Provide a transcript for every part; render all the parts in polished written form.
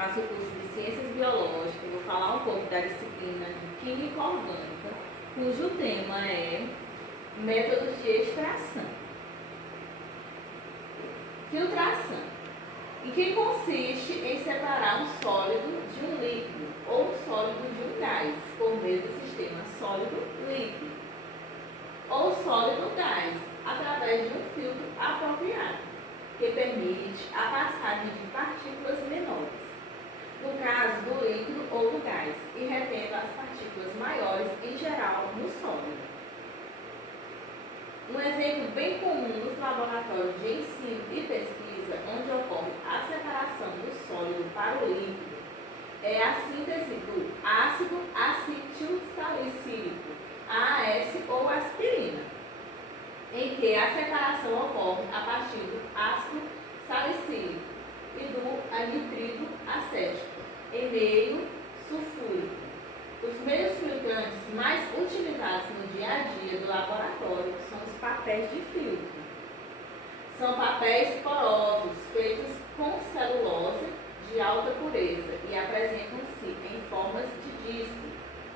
faço o curso de Ciências Biológicas, vou falar um pouco da disciplina de Química Orgânica, cujo tema é métodos de extração. Filtração, em que consiste em separar um sólido de um líquido ou um sólido de um gás, por meio do sistema sólido-líquido ou sólido-gás, através de um filtro apropriado, que permite a passagem de partículas menores, no caso do líquido ou do gás, e retendo as partículas maiores, em geral, no sólido. Um exemplo bem comum nos laboratórios de ensino e pesquisa, onde ocorre a separação do sólido para o líquido, é a síntese do ácido acetilsalicílico, AAS ou aspirina, em que a separação ocorre a partir do ácido salicílico e do anidrido acético em meio sulfúrico. Os meios filtrantes mais utilizados no dia a dia do laboratório são os papéis de filtro. São papéis porosos, feitos com celulose de alta pureza e apresentam-se em formas de disco,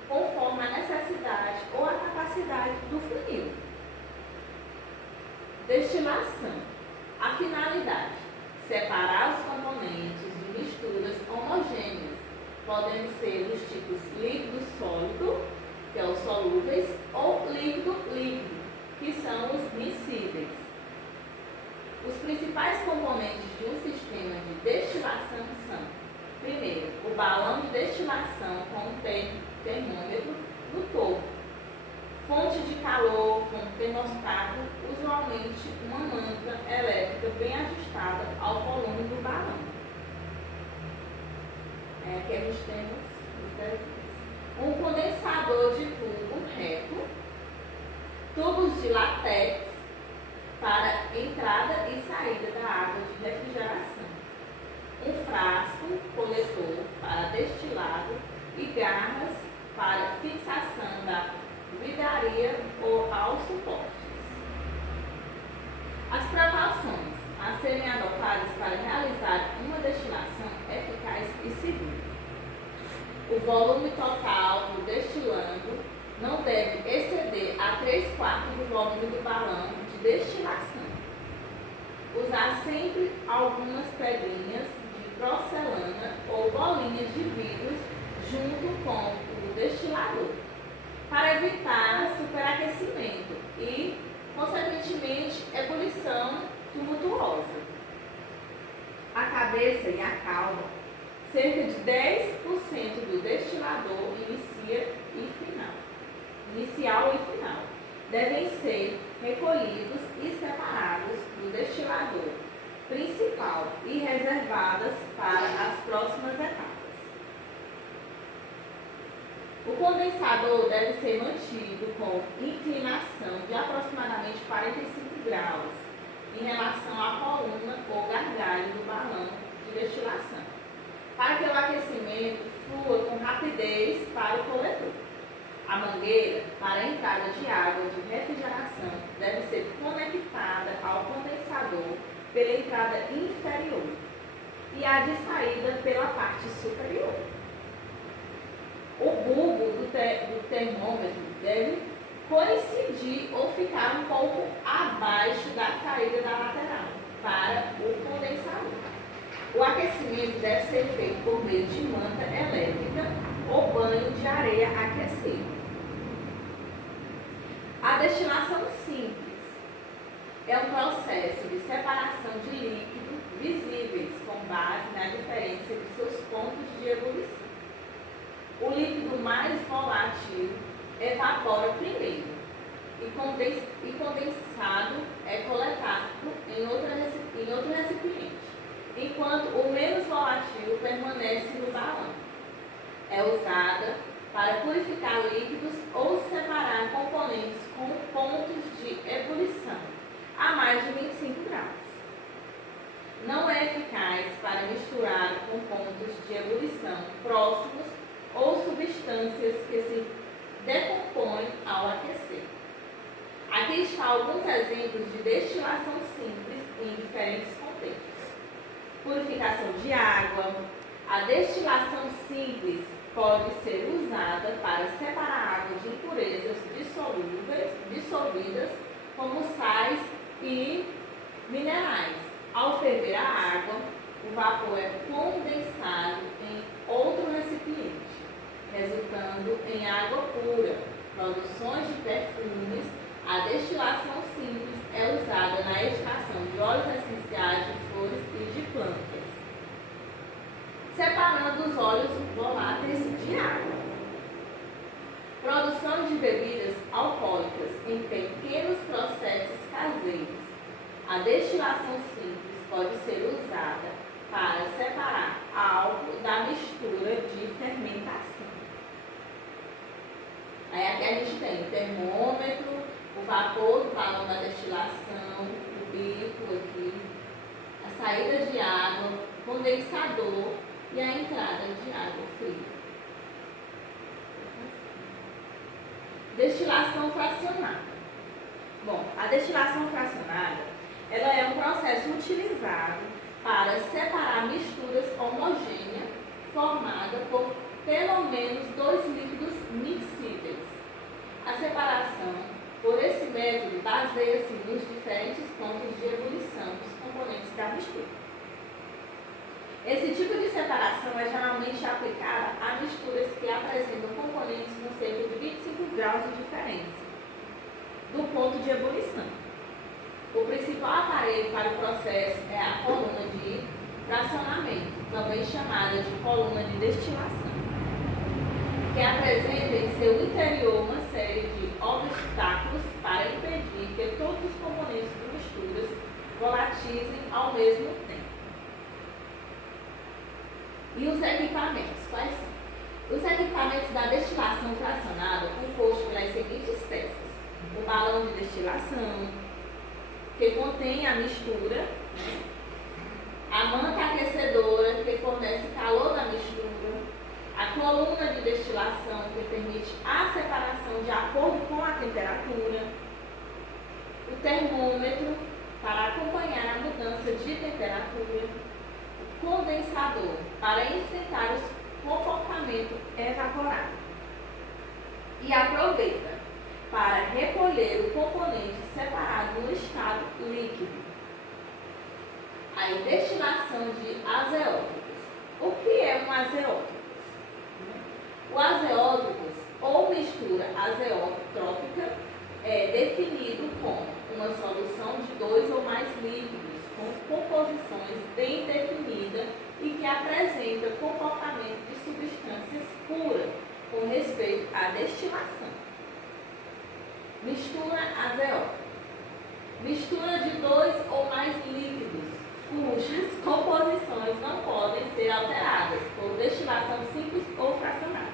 conforme a necessidade ou a capacidade do funil. Destilação. A finalidade: separar os componentes de misturas homogêneas, podendo ser dos tipos líquido-sólido, que é os solúveis, ou líquido-líquido, que são os miscíveis. Os principais componentes de um sistema de destilação são: primeiro, o balão de destilação com um termômetro no topo, fonte de calor com termostato, usualmente uma manta elétrica bem ajustada ao volume do balão. Aqui a gente tem os desenhos. Um condensador de tubo reto, tubos de látex para entrada e saída da água de refrigeração, um frasco coletor para destilado e garras para fixação da vidraria ou aos suportes. As precauções a serem adotadas para realizar uma destilação eficaz e segura. O volume total do destilando não deve exceder a 3/4 do volume do balão de destilação. Usar sempre algumas pedrinhas de porcelana ou bolinhas de vidro junto com o destilador, para evitar superaquecimento e, consequentemente, ebulição tumultuosa. A cabeça e a cauda, cerca de 10% do destilador inicial e final, devem ser recolhidos e separados do destilador principal e reservadas para as próximas etapas. O condensador deve ser mantido com inclinação de aproximadamente 45 graus em relação à coluna ou gargalho do balão de destilação, para que o aquecimento flua com rapidez para o coletor. A mangueira para a entrada de água de refrigeração deve ser conectada ao condensador pela entrada inferior e a de saída pela parte superior. O bulbo do termômetro deve coincidir ou ficar um pouco abaixo da saída da lateral para o condensador. O aquecimento deve ser feito por meio de manta elétrica ou banho de areia aquecido. A destilação simples é um processo de separação de líquidos visíveis com base na diferença de seus pontos de ebulição. O líquido mais volátil evapora primeiro e condensado é coletado em outro recipiente, enquanto o menos volátil permanece no balão. É usada para purificar líquidos ou separar componentes com pontos de ebulição a mais de 25 graus. Não é eficaz para misturar com pontos de ebulição próximos ou substâncias que se decompõem ao aquecer. Aqui estão alguns exemplos de destilação simples em diferentes contextos: purificação de água, A destilação simples pode ser usada para separar água de impurezas dissolvidas, como sais e minerais. Ao ferver a água, o vapor é condensado em outro recipiente, resultando em água pura. Produções de perfumes. A destilação simples é usada na extração de óleos essenciais de flores e de plantas, separando os óleos voláteis de água. Produção de bebidas alcoólicas em pequenos processos caseiros. A destilação simples pode ser usada para separar álcool da mistura de fermentação. Aí aqui a gente tem o termômetro, o vapor do balão da destilação, o bico aqui, a saída de água, o condensador e a entrada de água fria. Destilação fracionada. Bom, a destilação fracionada, ela é um processo utilizado para separar misturas homogêneas formadas por pelo menos 2 líquidos miscíveis. A separação por esse método baseia-se nos diferentes pontos de ebulição dos componentes da mistura. Esse tipo de separação é geralmente aplicada a misturas que apresentam componentes com cerca de 25 graus de diferença do ponto de ebulição. O principal aparelho para o processo é a coluna de fracionamento, também chamada de coluna de destilação, que apresenta em seu interior uma série de obstáculos para impedir que todos os componentes de misturas volatizem ao mesmo tempo. E os equipamentos, quais são? Os equipamentos da destilação fracionada compostos pelas seguintes peças: o balão de destilação, que contém a mistura, né? A manta aquecedora, que fornece calor da mistura, a coluna de destilação, que permite a separação de acordo com a temperatura, o termômetro, para acompanhar a mudança de temperatura, o condensador, para enfrentar o comportamento evaporado, e aproveita para recolher o componente separado no estado líquido. A destilação de azeótricos. O que é um azeótrico? O azeótricos, ou mistura azeotrópica, é definido como uma solução de 2 ou mais líquidos com composições bem definidas e que apresenta comportamento de substâncias puras com respeito à destilação. Mistura azeótica. Mistura de 2 ou mais líquidos, cujas composições não podem ser alteradas por destilação simples ou fracionada.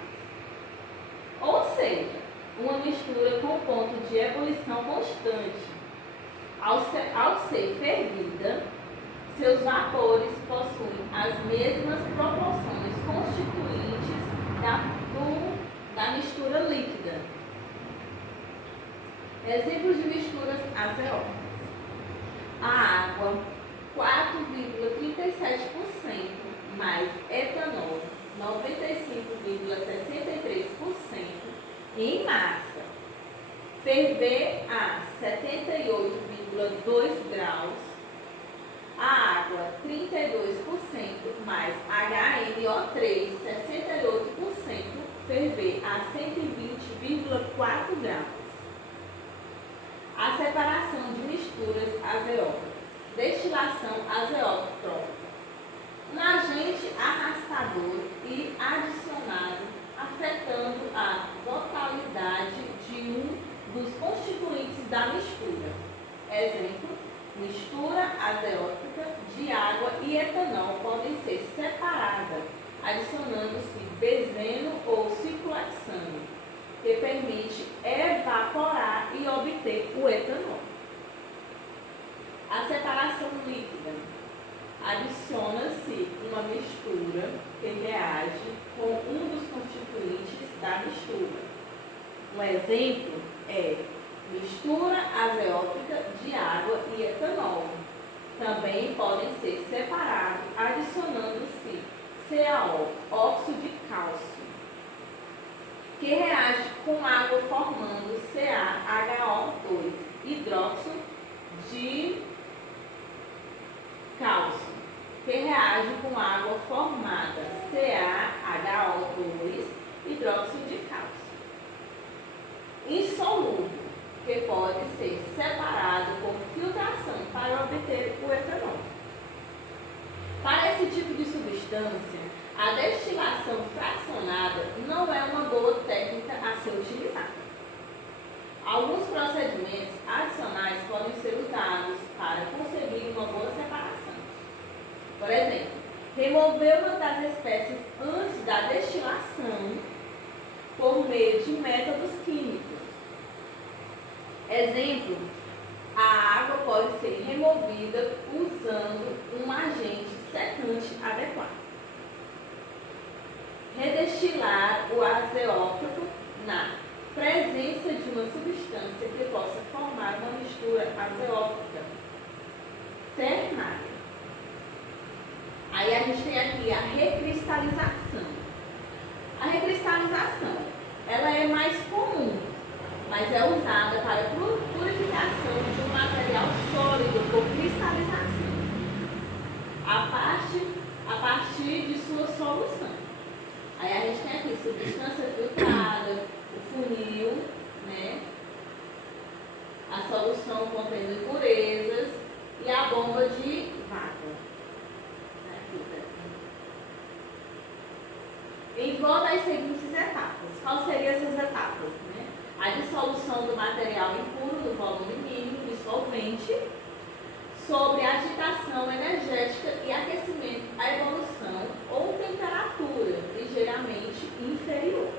Ou seja, uma mistura com ponto de ebulição constante. Ao ser fervida, seus vapores possuem as mesmas proporções constituintes da mistura líquida. Exemplos de misturas azeóticas. A água, 4,37%, mais etanol, 95,63%, em massa. Ferver a 78,2 graus. A água, 32%, mais HNO3, 68%, ferver a 120,4 graus. A separação de misturas azeóticas. Destilação azeotrópica. Um agente arrastador e adicionado, afetando a totalidade de um dos constituintes da mistura. Exemplo: mistura azeótica de água e etanol podem ser separadas, adicionando-se benzeno ou ciclohexano, que permite evaporar e obter o etanol. A separação líquida. Adiciona-se uma mistura que reage com um dos constituintes da mistura. Um exemplo é mistura azeótica de água e etanol. Também podem ser separados, adicionando-se CaO, óxido de cálcio, que reage com água formando CaHO2, hidróxido de cálcio, que reage com água formada CaHO2, hidróxido de cálcio. Insolúvel, que pode ser separado com filtração para obter o etanol. Para esse tipo de substância, a destilação fracionada não é uma boa técnica a ser utilizada. Alguns procedimentos adicionais podem ser usados para conseguir uma boa separação. Por exemplo, remover uma das espécies antes da destilação por meio de métodos químicos. Exemplo, a água pode ser removida usando um agente secante adequado. Redestilar o azeótropo na presença de uma substância que possa formar uma mistura azeótica ternária. Aí a gente tem aqui a recristalização. A recristalização, ela é mais comum, mas é usada para purificação de um material sólido por cristalização, a partir de sua solução. Aí a gente tem aqui substância filtrada, o funil, né? A solução contendo impurezas e a bomba de vácuo. Envolve as seguintes etapas. Quais seriam essas etapas? Né? A dissolução do material impuro no volume mínimo de solvente, sobre agitação energética e aquecimento à evolução ou temperatura ligeiramente inferior,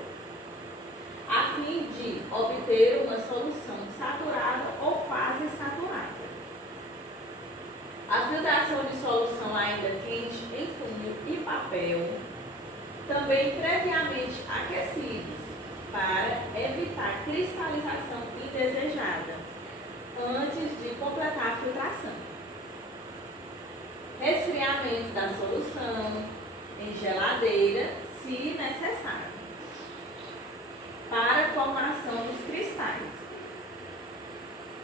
a fim de obter uma solução saturada ou quase saturada. A filtração de solução ainda quente em funil e papel, também previamente aquecidos, para evitar cristalização indesejada, antes de completar a filtração. Resfriamento da solução em geladeira, se necessário, para a formação dos cristais.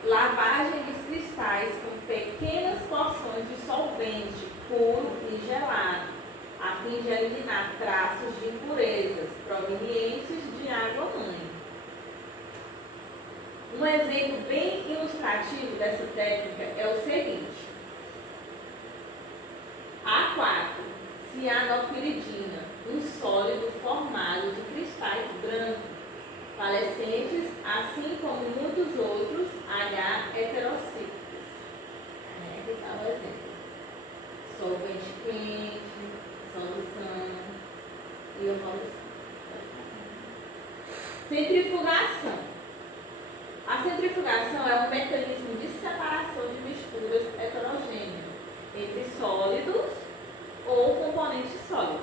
Lavagem dos cristais com pequenas porções de solvente puro e gelado, a fim de eliminar traços de impurezas provenientes de água-mãe. Um exemplo bem ilustrativo dessa técnica é o seguinte: A4, cianopiridina, um sólido formado de cristais brancos, falescentes, assim como muitos outros H heterocíclicos. Aqui está o exemplo: solvente quente, solução e evolução. Centrifugação. A centrifugação é um mecanismo de separação de misturas heterogêneas entre sólidos ou componentes sólidos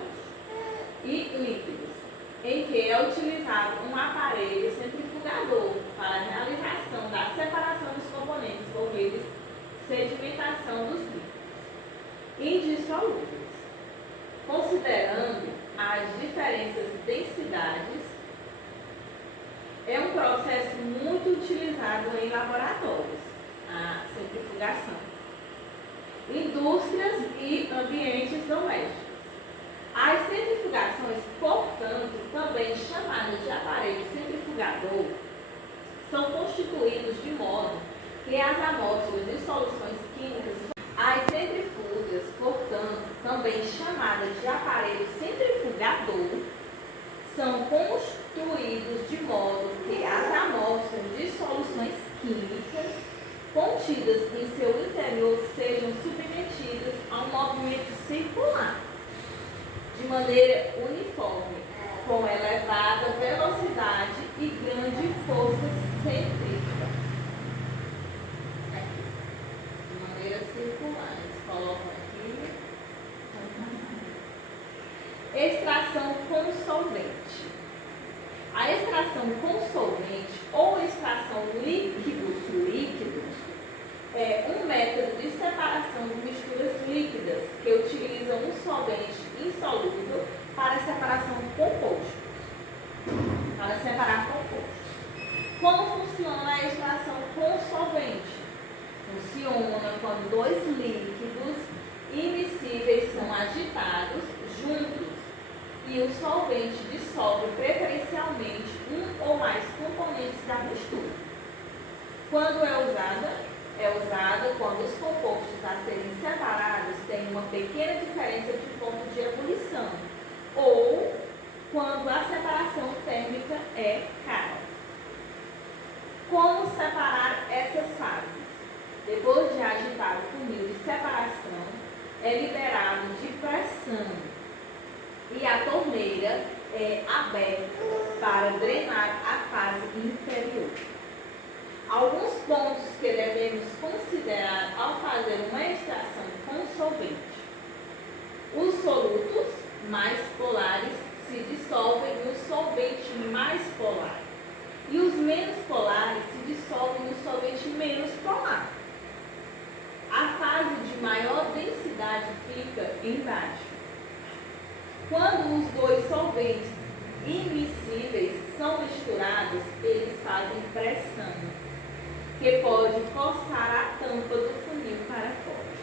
e líquidos, em que é utilizado um aparelho centrifugador para a realização da separação dos componentes por meio de sedimentação dos líquidos indissolúveis. Considerando as diferentes densidades, é um processo muito utilizado em laboratórios, a centrifugação, indústrias e ambientes domésticos. As centrifugações, portanto, também chamadas de aparelho centrifugador, são constituídos de modo que as amostras de soluções químicas, as centrifugas, portanto, também chamadas de aparelho centrifugador, são construídos de modo que as amostras de soluções químicas contidas em seu interior sejam submetidas a um movimento circular, de maneira uniforme, com elevada velocidade e grande força centrífuga. De maneira circular, eles colocam aqui. Extração com solvente. A extração com solvente ou extração líquido-líquido é um método de separação de misturas líquidas que utiliza utilizam um solvente insolúvel para separação composto. Para separar composto. Como funciona a extração com solvente? Funciona quando dois líquidos immiscíveis são agitados juntos e o solvente dissolve preferencialmente um ou mais componentes da mistura. Quando é usada? É usada quando os compostos a serem separados têm uma pequena diferença de ponto de ebulição ou quando a separação térmica é cara. Como separar essas fases? Depois de agitar o funil de separação, é liberado de pressão e a torneira é aberta para drenar a fase inferior. Alguns pontos que devemos considerar ao fazer uma extração com solvente. Os solutos mais polares se dissolvem no solvente mais polar e os menos polares se dissolvem no solvente menos polar. A fase de maior densidade fica embaixo. Quando os dois solventes immiscíveis são misturados, eles fazem pressão, que pode forçar a tampa do funil para fora.